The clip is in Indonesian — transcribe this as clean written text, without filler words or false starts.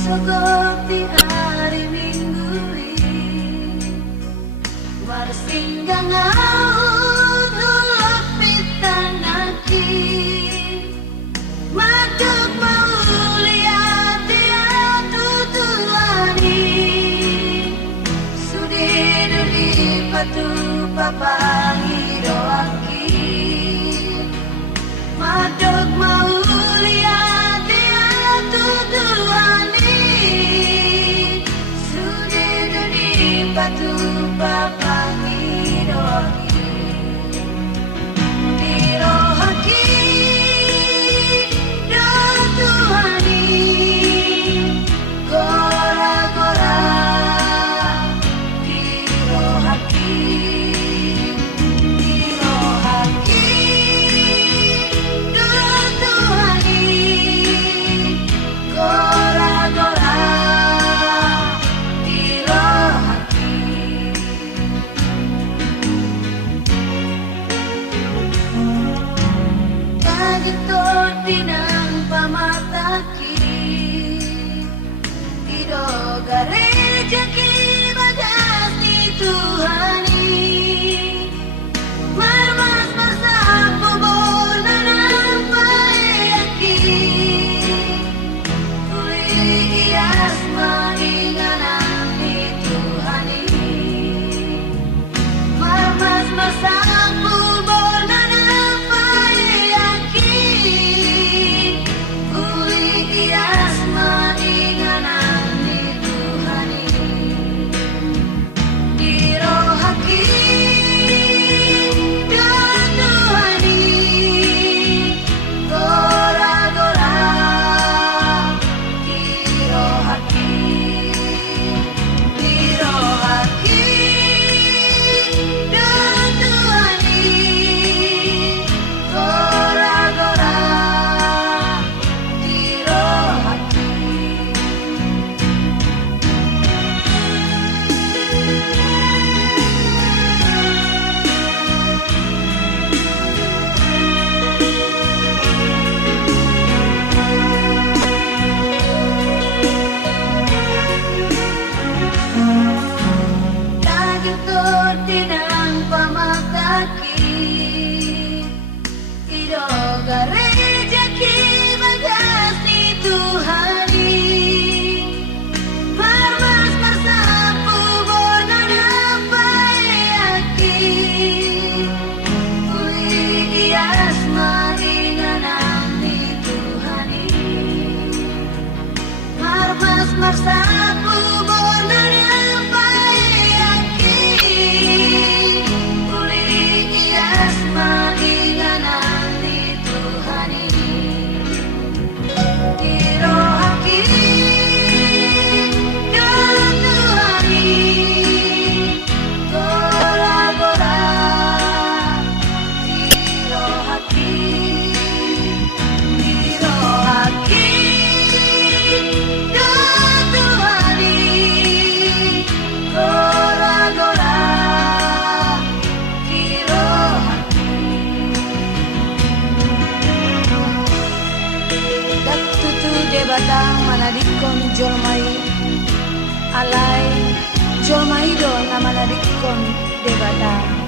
Seperti hari Minggu Warsinggang ahun ulap pitanaki Maduk mau lihat dia tutuani Sudidu di patu papangi doaki Maduk mau lihat dia tutuani Batu papangi doaki dirohaki do Tuhani gora-gora dirohaki do Tuhani gora-gora Kajitot dinang pamataki Idoga rejeki bagas di Tuhani Marmas masapo bona nampayaki Uli asma inganan di Tuhani Marmas masapo bona Tinang pamataki Idoga rejeki bagas di Tuhani Marmas marsapu bona nampayaki Uli asma inganan di Tuhani Marmas marsapu bona batang manadikon jolmai alai jolmai do na manadikon de batang